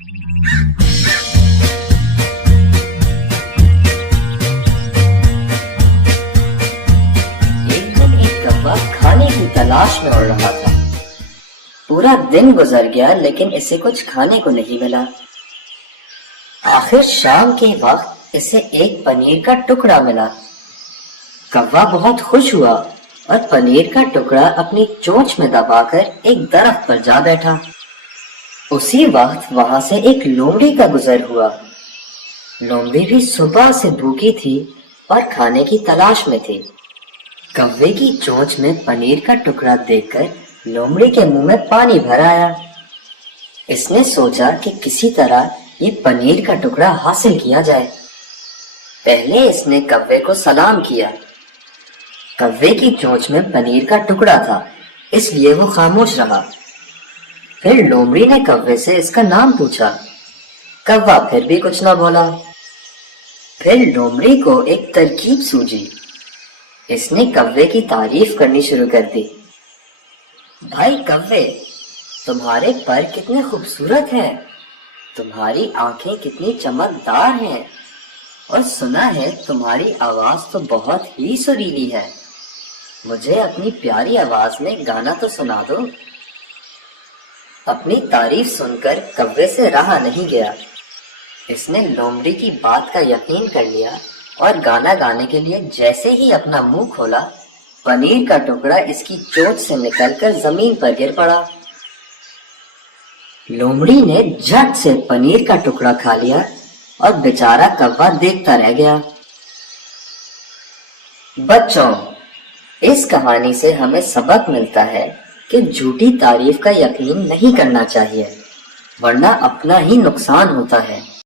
एक दिन एक कौवा खाने की तलाश में उड़ रहा था। पूरा दिन गुजर गया लेकिन इसे कुछ खाने को नहीं मिला। आखिर शाम के वक्त इसे एक पनीर का टुकड़ा मिला। कौवा बहुत खुश हुआ और पनीर का टुकड़ा अपनी चोंच में दबाकर एक दरख्त पर जा बैठा। उसी वक्त वहां से एक लोमड़ी का गुजर हुआ। लोमड़ी भी सुबह से भूखी थी और खाने की तलाश में थी। कौवे की चोंच में पनीर का टुकड़ा देखकर लोमड़ी के मुंह में पानी भर आया। इसने सोचा कि किसी तरह ये पनीर का टुकड़ा हासिल किया जाए। पहले इसने कौवे को सलाम किया। कौवे की चोंच में पनीर का टुकड़ा था, इसलिए वो खामोश रहा। फिर लोमड़ी ने कौवे से इसका नाम पूछा। कौवा फिर भी कुछ न बोला। फिर लोमड़ी को एक तरकीब सूझी। इसने कौवे की तारीफ करनी शुरू कर दी। भाई कौवे, तुम्हारे पर कितने खूबसूरत हैं, तुम्हारी आंखें कितनी चमकदार हैं, और सुना है तुम्हारी आवाज तो बहुत ही सुरीली है। मुझे अपनी प्यारी आवाज में गाना तो सुना दो। अपनी तारीफ सुनकर कौवे से रहा नहीं गया। इसने लोमड़ी की बात का यकीन कर लिया और गाना गाने के लिए जैसे ही अपना मुंह खोला, पनीर का टुकड़ा इसकी चोंच से निकलकर जमीन पर गिर पड़ा। लोमड़ी ने झट से पनीर का टुकड़ा खा लिया और बेचारा कौवा देखता रह गया। बच्चों, इस कहानी से हमें सबक मिलता है कि झूठी तारीफ का यकीन नहीं करना चाहिए, वरना अपना ही नुकसान होता है।